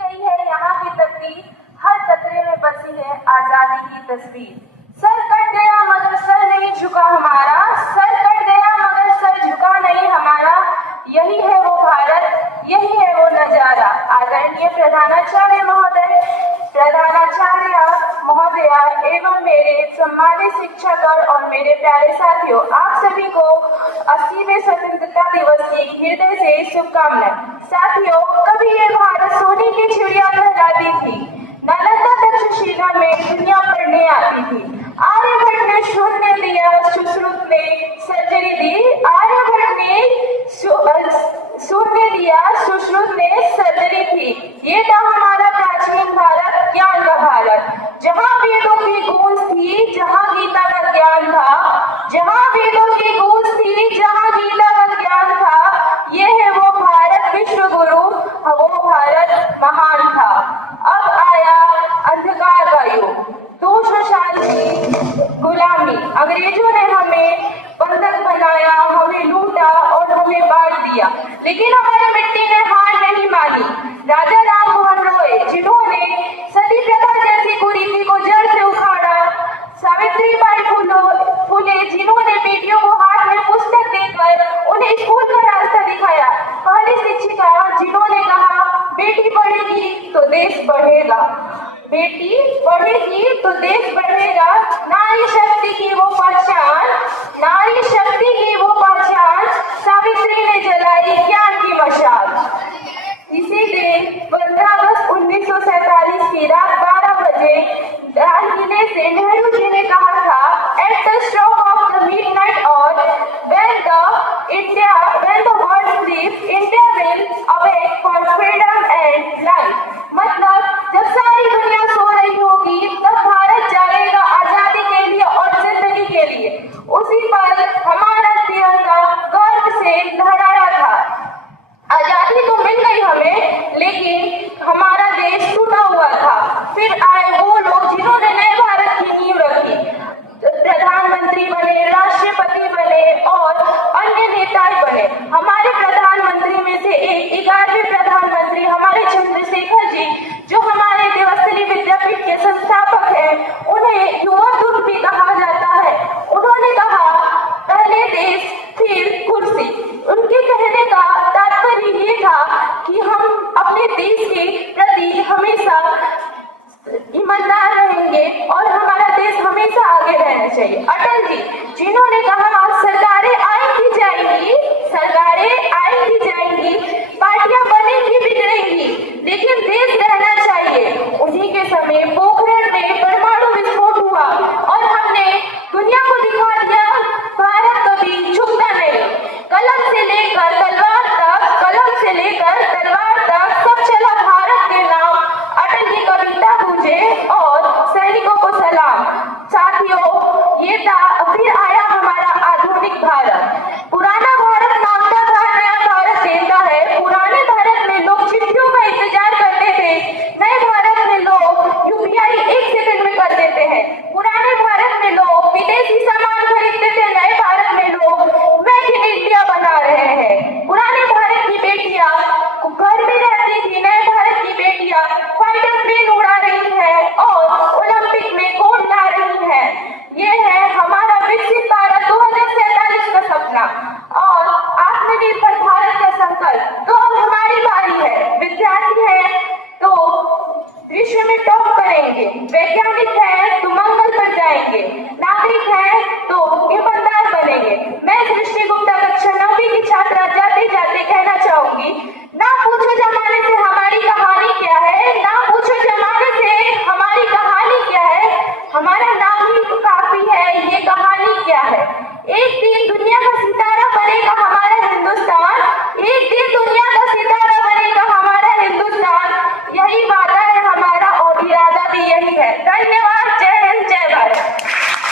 गई है यहाँ की तकदीर, हर कतरे में बसी है आजादी की तस्वीर। सर कट गया मगर सर नहीं झुका हमारा, सर कट गया मगर सर झुका नहीं हमारा। यही है वो भारत, यही है वो नजारा। आदरणीय प्रधानाचार्य महोदया एवं मेरे सम्मानित शिक्षक और मेरे प्यारे साथियों, आप सभी को 80वें स्वतंत्रता दिवस की हृदय से शुभकामनाएं। साथियों, कभी ये भारत सोने की चिड़िया कहलाती थी, नालंदा तक्षशिला में दुनिया पढ़ने आती थी। आर्यभट्ट ने शून्य दिया, सुश्रुत ने सर्जरी दी। आर्यभट्ट ने शून्य दिया, सुश्रुत ने सर्जरी थी। ये था हमारा प्राचीन भारत, ज्ञान का भारत, जहाँ वेदों की गूंज थी, जहाँ गीता का ज्ञान था। जहाँ वेदों की गूंज थी, जहाँ गीता का ज्ञान था। ये है वो भारत विश्व गुरु, वो भारत महान था। अब आया अंधकार का युग, 200 साल की गुलामी, अंग्रेजों ने हमें बंधक बनाया, हमें लूटा और हमें बांट दिया, लेकिन हमारी मिट्टी ने हार नहीं मानी। राजा राम मोहन रॉय, जिन्होंने सती प्रथा जैसी कुरीति को जड़ से उखाड़ा, सावित्रीबाई फुले, जिन्होंने बेटियों को हाथ में पुस्तक देकर उन्हें स्कूल का रास्ता दिखाया, पहली शिक्षिका जिन्होंने कहा बेटी पढ़ेगी तो देश बढ़ेगा, बेटी पढ़ेगी तो देश बढ़ेगा। नारी शक्ति की वो पहचान, नारी शक्ति की वो पहचान, सावित्री ने जलाई ज्ञान की मशाल। इसी दिन 15 अगस्त 1947 की रात 12 बजे लाल किले से नेहरू जी ने कहा था, at the stroke of the midnight hour, when the world sleeps, India will awake for freedom and life। मतलब जब सारी दुनिया सो रही होगी, तब भारत जागेगा आजादी के लिए और जिंदगी के लिए। उसी पर हमारा तिरंगा गर्व से लहराया था। आजादी तो मिल गई हमें, लेकिन हमारा देश टूटा हुआ था। फिर आए वो लोग जिन्होंने नए भारत की नींव रखी, प्रधानमंत्री बने, राष्ट्रपति बने और अन्य नेताएं बने। हमारे प्रधानमंत्री में से एक 11वें प्रधानमंत्री हमारे चंद्रशेखर जी, जो हमारे देवस्थली विद्यापीठ के संस्थापक हैं, उन्हें युवा दूत भी कहा जाता है। उन्होंने कहा, पहले देश फिर कुर्सी। उनके कहने का तात्पर्य ये था कि हम अपने देश के प्रति हमेशा ईमानदार रहेंगे और हमारा देश हमेशा आगे रहना चाहिए। अटल जी, जिन्होंने कहा सरकारें आएंगी जाएंगी, सरकारें आएंगी जाएंगी, पार्टियां बनेंगी बिगड़ेंगी, लेकिन देश रहना चाहिए। उन्हीं के समय पोखरण में परमाणु विस्फोट हुआ और हमने दुनिया को दिखा दिया, भारत कभी झुकता नहीं। कलम से लेकर तलवार तक, कलम से लेकर तलवार तक सब चला भारत के नाम। अटल जी कविता पूजे और सैनिकों को सलाम। साथियों, ये था, फिर आया हमारा आधुनिक भारत। पुराना भारत मांगता था, नया भारत देता है। पुराने भारत में लोग चिट्ठियों का इंतजार करते थे, नए भारत में लोग यूपीआई 1 सेकंड में कर देते हैं। पुराने भारत में लोग विदेशी सामान खरीदते थे, नए भारत में लोग मेक इन इंडिया बना रहे हैं। पुराने भारत की बेटियां घर में रहती थी, नए भारत की बेटियां